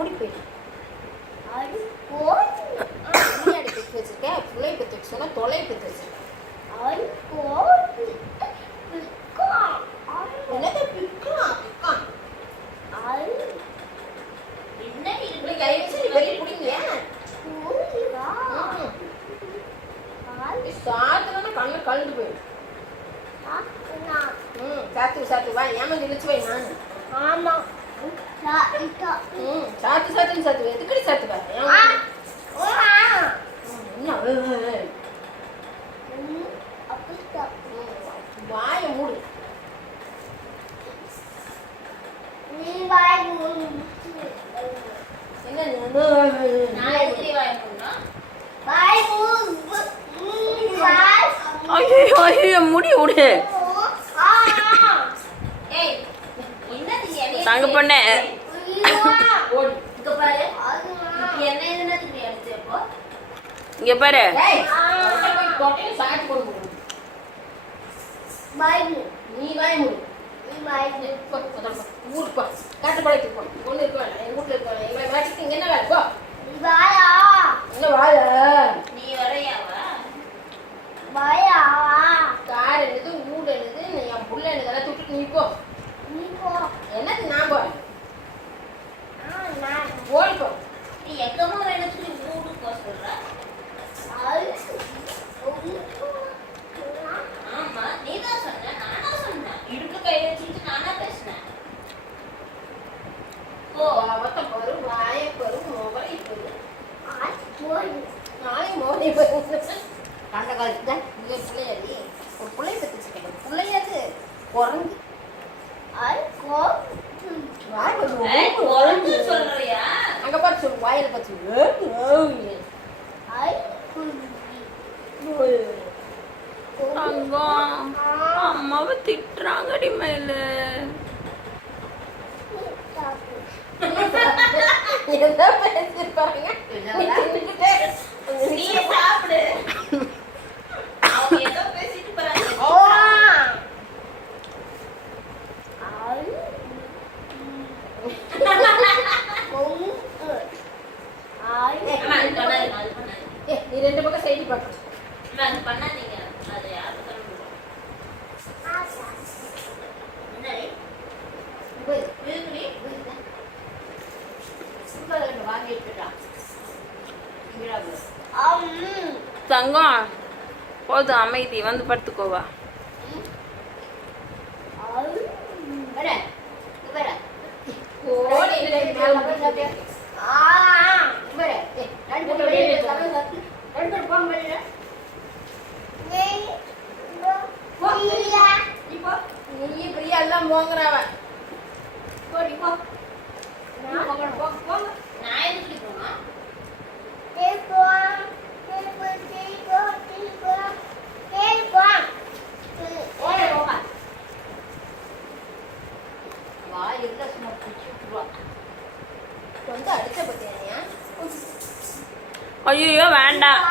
ஓடி போயிடு. அது போய் பிள்ளையாடி பெற்று வச்சிருக்கேன். பிள்ளைய பெற்று வச்சு சொன்னா தொலைய பெற்று வச்சிருக்கேன். அது போய் பிக்கா என்னது பிக்கான் பிக்கான்? அது என்ன இப்படி கை வச்சு நீ வெளியே பிடிங்க. பூரிவா அது சாத்துனா கண்ணு கழுந்து போயிடும். சாத்துனா சாத்து வா ஏமாந்து இழுச்சு வை நான். ஆமா சாத்துட்டா சாத்துன்னு சாத்து எதுக்கடி சாத்துவா? என்ன அப்படிட்டா வாயை மூடு. நீ வாய் மூடு என்ன நான் எதிரி வாங்கணும்னா வாய் மூடு வாய் ஐயோ ஐயோ முடி விடு. ஏய் என்னது என்னைய தங்க பொண்ணு ஓடி. இங்க பாரு என்ன என்னதுக்கு எடுத்தப்போ இங்க பாரு. ஏய் போய் தொட்டையில சாத்து கொண்டு போ. வாய் நீ வாயை மூடு. நீ வாய் போ, ஊருக்கு போ. காட்டுப்பாளையத்துக்கு போ. ஒண்ணு இருக்க வேண்டாம். எங்க வீட்டுல இருக்க வேண்டாம். எங்களை மாட்டிட்டு இங்க என்ன வேலை? போ. வாயா என்ன வாழ? நீ வரையாவா வாயா கார் என்னது ஊடு என்னது என் புள்ள என்னதெல்லாம் துட்டுட்டு நீ போ. நீ போ என்னது நான் போறேன். நான் ஓடி போ. நீ எக்கமா வேணும்னு மூடு போ சொல்ற ஆமா நீதான் சொன்ன நானா சொன்னேன் இடுப்பு கை வச்சுட்டு நானா பேசினேன் ஓ அவத்த பாரு வாயை பாரு மொபைல் பாரு போய் நாளை மோதி பாரு. கண்ட காலத்து தான் இங்கே பிள்ளையாடி ஒரு பிள்ளைய பத்துச்சுக்கேன். பிள்ளையாது குரங்கு வாய் குழந்தை சொல்றியா அங்க பார்த்து சொல்லு வாயில பார்த்து சொல்லு. தங்கம் அம்மாவை திட்டுறாங்கடி மேல. என்ன பேசிருப்பாங்க? நீ சாப்பிடு அவங்க ஏதோ பேசிட்டு போறாங்க அம்மா, அது பண்ணாதீங்க, அது பண்ணாதீங்க. நீ ரெண்டு பக்கம் சைடு பார்க்கணும். அம்மா, அது பண்ணாதீங்க. அது யாருக்கு தரணும்? என்னடி? இருக்குடி? வாங்கிட்டுட்டான் தங்கம் போதும் அமைதி வந்து படுத்துக்கோவா. ஓடி இல்லை மேல போய் சாப்பிட்டியா? இவரே ரெண்டு பேரும் வெளியே தலை சாத்தி ரெண்டு பேரும் போங்க வெளியில. நீ போ. நீ பிரியா எல்லாம் போங்கிறவ. போ நீ போ. போங்க. நான் எதுக்கு போனோம் ஓடி போங்க. வாய் இருந்தா சும்மா பிடிச்சி விட்டுருவா. வந்து அடிச்ச பத்தியா? ஐயோ வேண்டாம்.